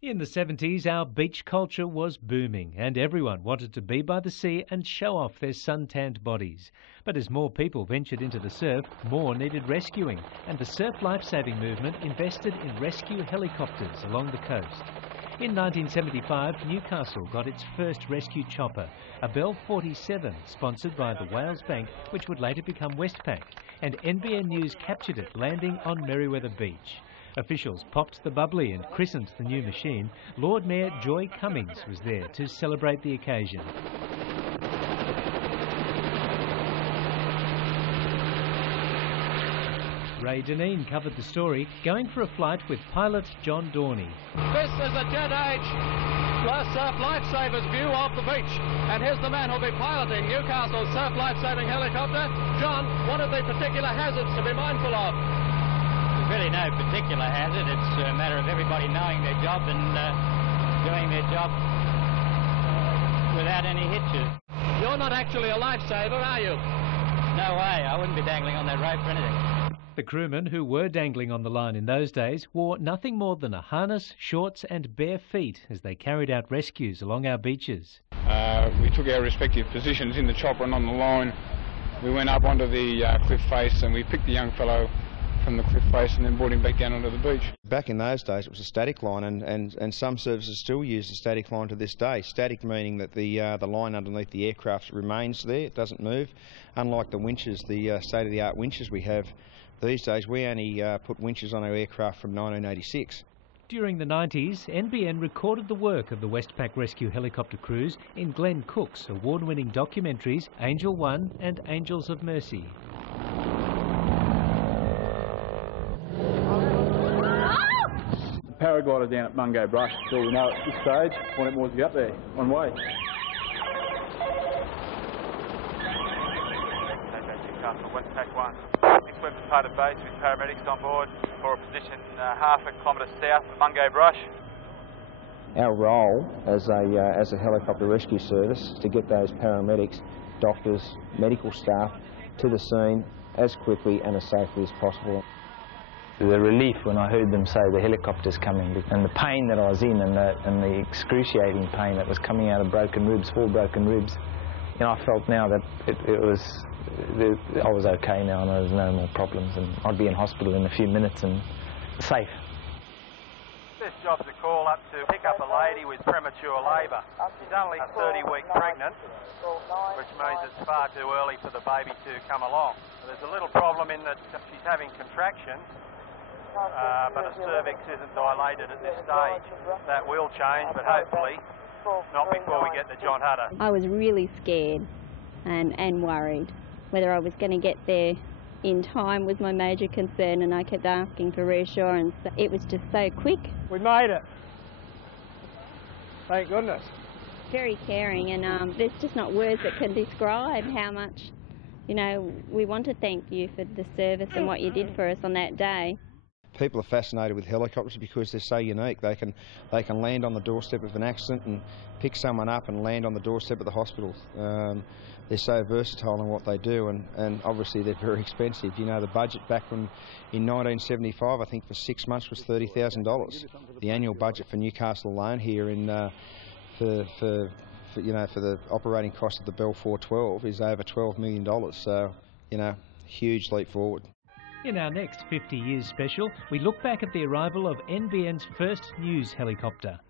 In the 70s, our beach culture was booming and everyone wanted to be by the sea and show off their sun-tanned bodies. But as more people ventured into the surf, more needed rescuing, and the surf lifesaving movement invested in rescue helicopters along the coast. In 1975, Newcastle got its first rescue chopper, a Bell 47, sponsored by the Wales Bank, which would later become Westpac, and NBN News captured it landing on Merewether Beach. Officials popped the bubbly and christened the new machine. Lord Mayor Joy Cummings was there to celebrate the occasion. Ray Deneen covered the story, going for a flight with pilot John Dorney. This is a Jet Age plus Surf Lifesavers view of the beach. And here's the man who'll be piloting Newcastle's Surf Lifesaving helicopter. John, what are the particular hazards to be mindful of? There's really no particular hazard. It's a matter of everybody knowing their job and doing their job without any hitches. You're not actually a lifesaver, are you? No way. I wouldn't be dangling on that rope for anything. The crewmen who were dangling on the line in those days wore nothing more than a harness, shorts and bare feet as they carried out rescues along our beaches. We took our respective positions in the chopper and on the line. We went up onto the cliff face and we picked the young fellow from the cliff face and then brought him back down onto the beach. Back in those days it was a static line and some services still use the static line to this day. Static meaning that the line underneath the aircraft remains there, it doesn't move. Unlike the winches, the state-of-the-art winches we have these days, we only put winches on our aircraft from 1986. During the 90s, NBN recorded the work of the Westpac rescue helicopter crews in Glenn Cook's award-winning documentaries Angel One and Angels of Mercy. Paraglider down at Mungo Brush, that's all we know at this stage. Want it more to get up there, on way. Newcastle, Westpac 1. We've departed base with paramedics on board for a position half a kilometre south of Mungo Brush. Our role as a helicopter rescue service is to get those paramedics, doctors, medical staff to the scene as quickly and as safely as possible. The relief when I heard them say the helicopter's coming, and the pain that I was in, and the excruciating pain that was coming out of broken ribs, 4 broken ribs, you know, I felt now that I was okay now and there was no more problems, and I'd be in hospital in a few minutes and safe. This job's a call up to pick up a lady with premature labour. She's only 30 weeks pregnant, which means it's far too early for the baby to come along. There's a little problem in that she's having contractions, but her cervix isn't dilated at this stage. That will change, but hopefully not before we get to John Hutter. I was really scared and worried. Whether I was going to get there in time was my major concern, and I kept asking for reassurance. It was just so quick. We made it. Thank goodness. Very caring, and there's just not words that can describe how much, you know, we want to thank you for the service and what you did for us on that day. People are fascinated with helicopters because they're so unique. They can land on the doorstep of an accident and pick someone up and land on the doorstep of the hospital. They're so versatile in what they do, and obviously they're very expensive. You know, the budget back in 1975, I think for 6 months was $30,000. The annual budget for Newcastle alone here in for the operating cost of the Bell 412 is over $12 million. So, you know, huge leap forward. In our next 50 Years special, we look back at the arrival of NBN's first news helicopter.